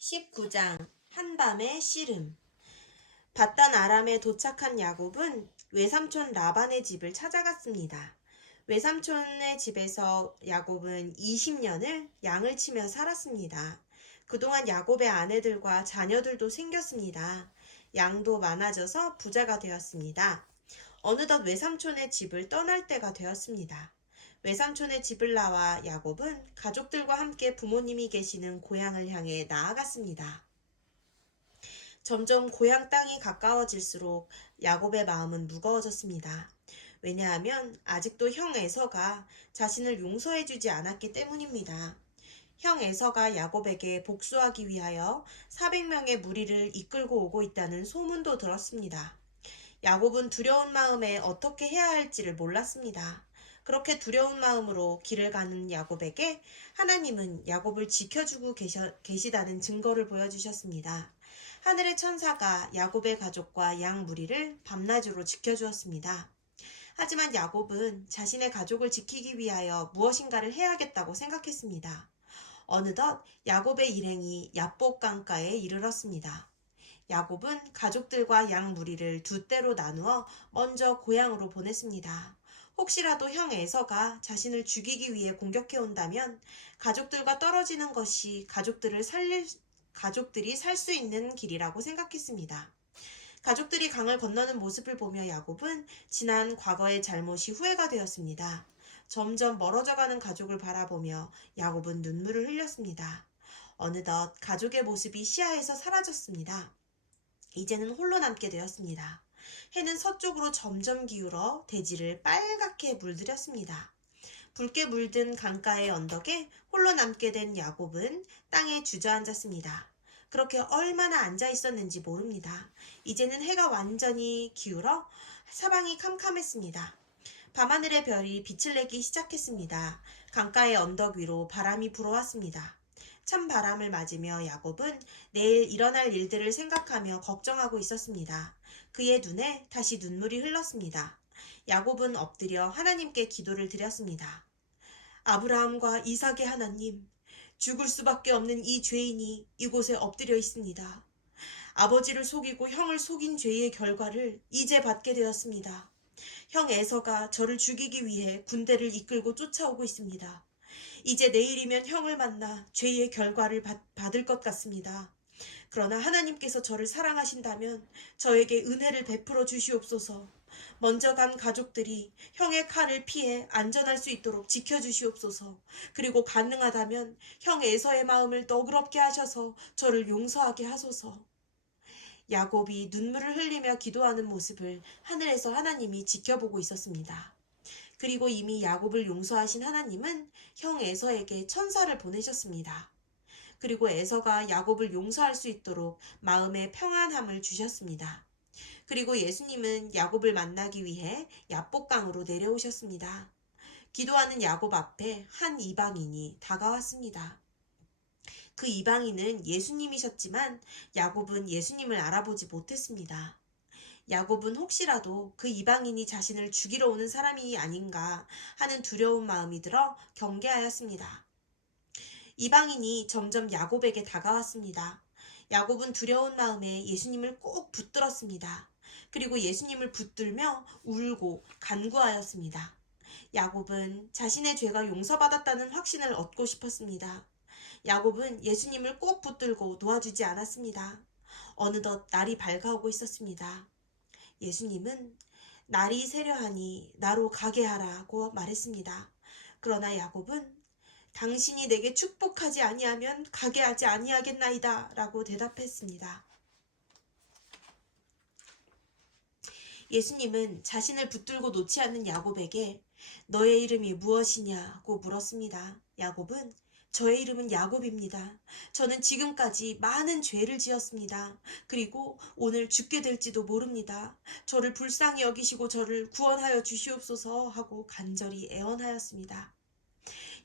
19장 한밤의 씨름. 바단 아람에 도착한 야곱은 외삼촌 라반의 집을 찾아갔습니다. 외삼촌의 집에서 야곱은 20년을 양을 치며 살았습니다. 그동안 야곱의 아내들과 자녀들도 생겼습니다. 양도 많아져서 부자가 되었습니다. 어느덧 외삼촌의 집을 떠날 때가 되었습니다. 외삼촌의 집을 나와 야곱은 가족들과 함께 부모님이 계시는 고향을 향해 나아갔습니다. 점점 고향 땅이 가까워질수록 야곱의 마음은 무거워졌습니다. 왜냐하면 아직도 형 에서가 자신을 용서해주지 않았기 때문입니다. 형 에서가 야곱에게 복수하기 위하여 400명의 무리를 이끌고 오고 있다는 소문도 들었습니다. 야곱은 두려운 마음에 어떻게 해야 할지를 몰랐습니다. 그렇게 두려운 마음으로 길을 가는 야곱에게 하나님은 야곱을 지켜주고 계시다는 증거를 보여주셨습니다. 하늘의 천사가 야곱의 가족과 양 무리를 밤낮으로 지켜주었습니다. 하지만 야곱은 자신의 가족을 지키기 위하여 무엇인가를 해야겠다고 생각했습니다. 어느덧 야곱의 일행이 야복 강가에 이르렀습니다. 야곱은 가족들과 양 무리를 두 떼로 나누어 먼저 고향으로 보냈습니다. 혹시라도 형 에서가 자신을 죽이기 위해 공격해 온다면 가족들과 떨어지는 것이 가족들이 살 수 있는 길이라고 생각했습니다. 가족들이 강을 건너는 모습을 보며 야곱은 지난 과거의 잘못이 후회가 되었습니다. 점점 멀어져가는 가족을 바라보며 야곱은 눈물을 흘렸습니다. 어느덧 가족의 모습이 시야에서 사라졌습니다. 이제는 홀로 남게 되었습니다. 해는 서쪽으로 점점 기울어 대지를 빨갛게 물들였습니다. 붉게 물든 강가의 언덕에 홀로 남게 된 야곱은 땅에 주저앉았습니다. 그렇게 얼마나 앉아 있었는지 모릅니다. 이제는 해가 완전히 기울어 사방이 캄캄했습니다. 밤하늘의 별이 빛을 내기 시작했습니다. 강가의 언덕 위로 바람이 불어왔습니다. 찬 바람을 맞으며 야곱은 내일 일어날 일들을 생각하며 걱정하고 있었습니다. 그의 눈에 다시 눈물이 흘렀습니다. 야곱은 엎드려 하나님께 기도를 드렸습니다. 아브라함과 이삭의 하나님, 죽을 수밖에 없는 이 죄인이 이곳에 엎드려 있습니다. 아버지를 속이고 형을 속인 죄의 결과를 이제 받게 되었습니다. 형 에서가 저를 죽이기 위해 군대를 이끌고 쫓아오고 있습니다. 이제 내일이면 형을 만나 죄의 결과를 받을 것 같습니다. 그러나 하나님께서 저를 사랑하신다면 저에게 은혜를 베풀어 주시옵소서. 먼저 간 가족들이 형의 칼을 피해 안전할 수 있도록 지켜주시옵소서. 그리고 가능하다면 형 에서의 마음을 너그럽게 하셔서 저를 용서하게 하소서. 야곱이 눈물을 흘리며 기도하는 모습을 하늘에서 하나님이 지켜보고 있었습니다. 그리고 이미 야곱을 용서하신 하나님은 형 에서에게 천사를 보내셨습니다. 그리고 에서가 야곱을 용서할 수 있도록 마음의 평안함을 주셨습니다. 그리고 예수님은 야곱을 만나기 위해 야복강으로 내려오셨습니다. 기도하는 야곱 앞에 한 이방인이 다가왔습니다. 그 이방인은 예수님이셨지만 야곱은 예수님을 알아보지 못했습니다. 야곱은 혹시라도 그 이방인이 자신을 죽이러 오는 사람이 아닌가 하는 두려운 마음이 들어 경계하였습니다. 이방인이 점점 야곱에게 다가왔습니다. 야곱은 두려운 마음에 예수님을 꼭 붙들었습니다. 그리고 예수님을 붙들며 울고 간구하였습니다. 야곱은 자신의 죄가 용서받았다는 확신을 얻고 싶었습니다. 야곱은 예수님을 꼭 붙들고 놓아주지 않았습니다. 어느덧 날이 밝아오고 있었습니다. 예수님은 날이 새려하니 나로 가게 하라고 말했습니다. 그러나 야곱은 당신이 내게 축복하지 아니하면 가게 하지 아니하겠나이다 라고 대답했습니다. 예수님은 자신을 붙들고 놓지 않는 야곱에게 너의 이름이 무엇이냐고 물었습니다. 야곱은 저의 이름은 야곱입니다. 저는 지금까지 많은 죄를 지었습니다. 그리고 오늘 죽게 될지도 모릅니다. 저를 불쌍히 여기시고 저를 구원하여 주시옵소서 하고 간절히 애원하였습니다.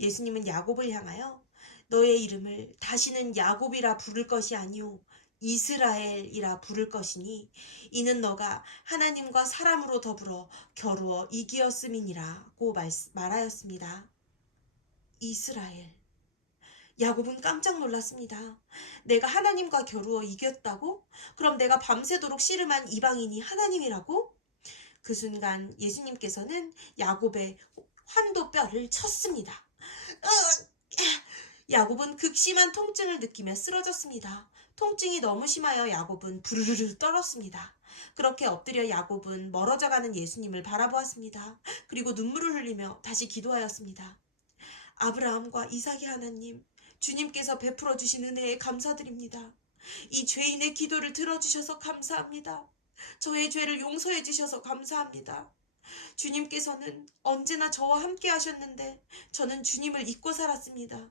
예수님은 야곱을 향하여 너의 이름을 다시는 야곱이라 부를 것이 아니오 이스라엘이라 부를 것이니 이는 너가 하나님과 사람으로 더불어 겨루어 이기었음이니라고 말하였습니다. 이스라엘. 야곱은 깜짝 놀랐습니다. 내가 하나님과 겨루어 이겼다고? 그럼 내가 밤새도록 씨름한 이방인이 하나님이라고? 그 순간 예수님께서는 야곱의 환도뼈를 쳤습니다. 야곱은 극심한 통증을 느끼며 쓰러졌습니다. 통증이 너무 심하여 야곱은 부르르르 떨었습니다. 그렇게 엎드려 야곱은 멀어져가는 예수님을 바라보았습니다. 그리고 눈물을 흘리며 다시 기도하였습니다. 아브라함과 이삭의 하나님, 주님께서 베풀어 주신 은혜에 감사드립니다. 이 죄인의 기도를 들어주셔서 감사합니다. 저의 죄를 용서해 주셔서 감사합니다. 주님께서는 언제나 저와 함께 하셨는데 저는 주님을 잊고 살았습니다.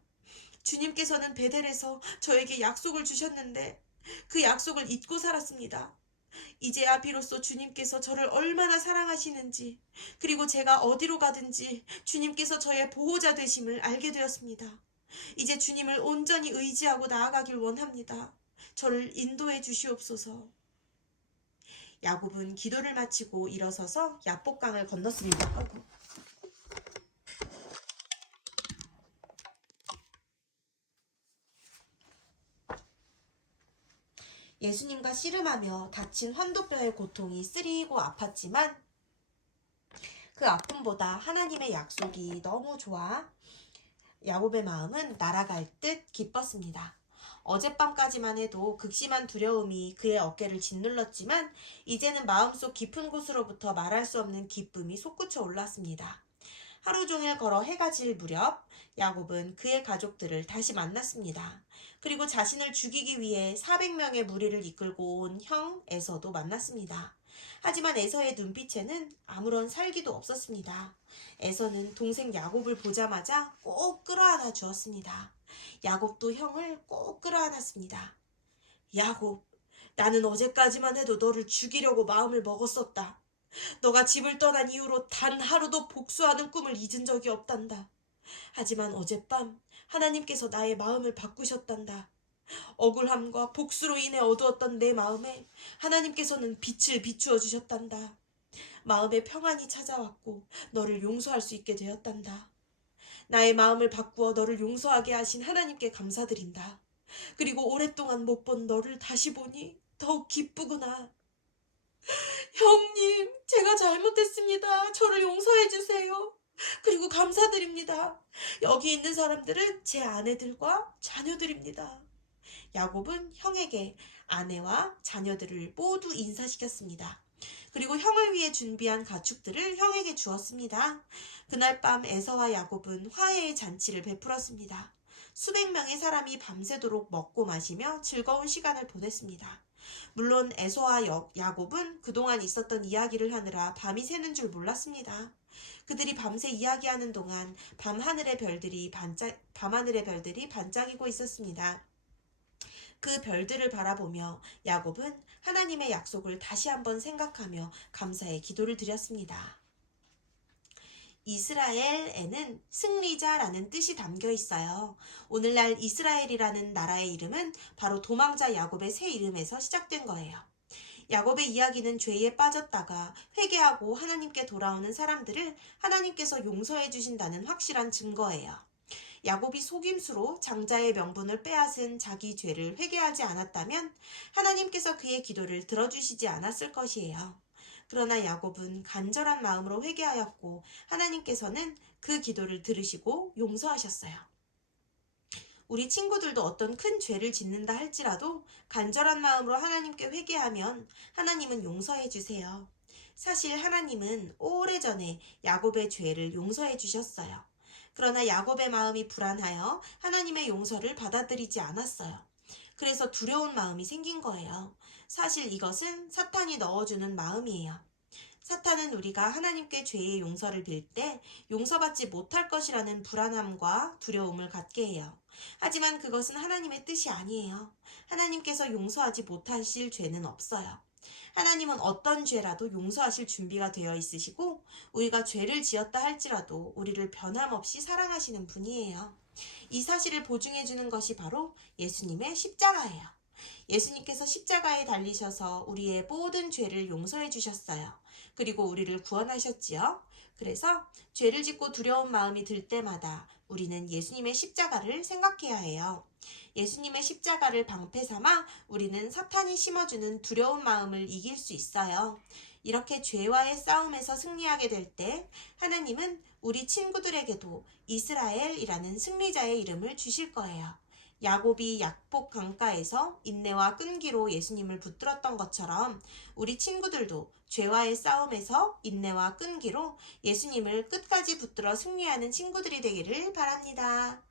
주님께서는 베델에서 저에게 약속을 주셨는데 그 약속을 잊고 살았습니다. 이제야 비로소 주님께서 저를 얼마나 사랑하시는지, 그리고 제가 어디로 가든지 주님께서 저의 보호자 되심을 알게 되었습니다. 이제 주님을 온전히 의지하고 나아가길 원합니다. 저를 인도해 주시옵소서. 야곱은 기도를 마치고 일어서서 야복강을 건넜습니다. 예수님과 씨름하며 다친 환도뼈의 고통이 쓰리고 아팠지만 그 아픔보다 하나님의 약속이 너무 좋아 야곱의 마음은 날아갈 듯 기뻤습니다. 어젯밤까지만 해도 극심한 두려움이 그의 어깨를 짓눌렀지만 이제는 마음속 깊은 곳으로부터 말할 수 없는 기쁨이 솟구쳐 올랐습니다. 하루 종일 걸어 해가 질 무렵 야곱은 그의 가족들을 다시 만났습니다. 그리고 자신을 죽이기 위해 400명의 무리를 이끌고 온 형 에서도 만났습니다. 하지만 에서의 눈빛에는 아무런 살기도 없었습니다. 에서는 동생 야곱을 보자마자 꼭 끌어안아 주었습니다. 야곱도 형을 꼭 끌어안았습니다. 야곱, 나는 어제까지만 해도 너를 죽이려고 마음을 먹었었다. 너가 집을 떠난 이후로 단 하루도 복수하는 꿈을 잊은 적이 없단다. 하지만 어젯밤 하나님께서 나의 마음을 바꾸셨단다. 억울함과 복수로 인해 어두웠던 내 마음에 하나님께서는 빛을 비추어 주셨단다. 마음에 평안이 찾아왔고 너를 용서할 수 있게 되었단다. 나의 마음을 바꾸어 너를 용서하게 하신 하나님께 감사드린다. 그리고 오랫동안 못 본 너를 다시 보니 더욱 기쁘구나. 형님, 제가 잘못했습니다. 저를 용서해 주세요. 그리고 감사드립니다. 여기 있는 사람들은 제 아내들과 자녀들입니다. 야곱은 형에게 아내와 자녀들을 모두 인사시켰습니다. 그리고 형을 위해 준비한 가축들을 형에게 주었습니다. 그날 밤 에서와 야곱은 화해의 잔치를 베풀었습니다. 수백 명의 사람이 밤새도록 먹고 마시며 즐거운 시간을 보냈습니다. 물론 에서와 야곱은 그동안 있었던 이야기를 하느라 밤이 새는 줄 몰랐습니다. 그들이 밤새 이야기하는 동안 밤하늘의 별들이 반짝이고 있었습니다. 그 별들을 바라보며 야곱은 하나님의 약속을 다시 한번 생각하며 감사의 기도를 드렸습니다. 이스라엘에는 승리자라는 뜻이 담겨 있어요. 오늘날 이스라엘이라는 나라의 이름은 바로 도망자 야곱의 새 이름에서 시작된 거예요. 야곱의 이야기는 죄에 빠졌다가 회개하고 하나님께 돌아오는 사람들을 하나님께서 용서해 주신다는 확실한 증거예요. 야곱이 속임수로 장자의 명분을 빼앗은 자기 죄를 회개하지 않았다면 하나님께서 그의 기도를 들어주시지 않았을 것이에요. 그러나 야곱은 간절한 마음으로 회개하였고 하나님께서는 그 기도를 들으시고 용서하셨어요. 우리 친구들도 어떤 큰 죄를 짓는다 할지라도 간절한 마음으로 하나님께 회개하면 하나님은 용서해 주세요. 사실 하나님은 오래전에 야곱의 죄를 용서해 주셨어요. 그러나 야곱의 마음이 불안하여 하나님의 용서를 받아들이지 않았어요. 그래서 두려운 마음이 생긴 거예요. 사실 이것은 사탄이 넣어주는 마음이에요. 사탄은 우리가 하나님께 죄의 용서를 빌 때 용서받지 못할 것이라는 불안함과 두려움을 갖게 해요. 하지만 그것은 하나님의 뜻이 아니에요. 하나님께서 용서하지 못하실 죄는 없어요. 하나님은 어떤 죄라도 용서하실 준비가 되어 있으시고 우리가 죄를 지었다 할지라도 우리를 변함없이 사랑하시는 분이에요. 이 사실을 보증해 주는 것이 바로 예수님의 십자가예요. 예수님께서 십자가에 달리셔서 우리의 모든 죄를 용서해 주셨어요. 그리고 우리를 구원하셨지요. 그래서 죄를 짓고 두려운 마음이 들 때마다 우리는 예수님의 십자가를 생각해야 해요. 예수님의 십자가를 방패 삼아 우리는 사탄이 심어주는 두려운 마음을 이길 수 있어요. 이렇게 죄와의 싸움에서 승리하게 될 때 하나님은 우리 친구들에게도 이스라엘이라는 승리자의 이름을 주실 거예요. 야곱이 약복 강가에서 인내와 끈기로 예수님을 붙들었던 것처럼 우리 친구들도 죄와의 싸움에서 인내와 끈기로 예수님을 끝까지 붙들어 승리하는 친구들이 되기를 바랍니다.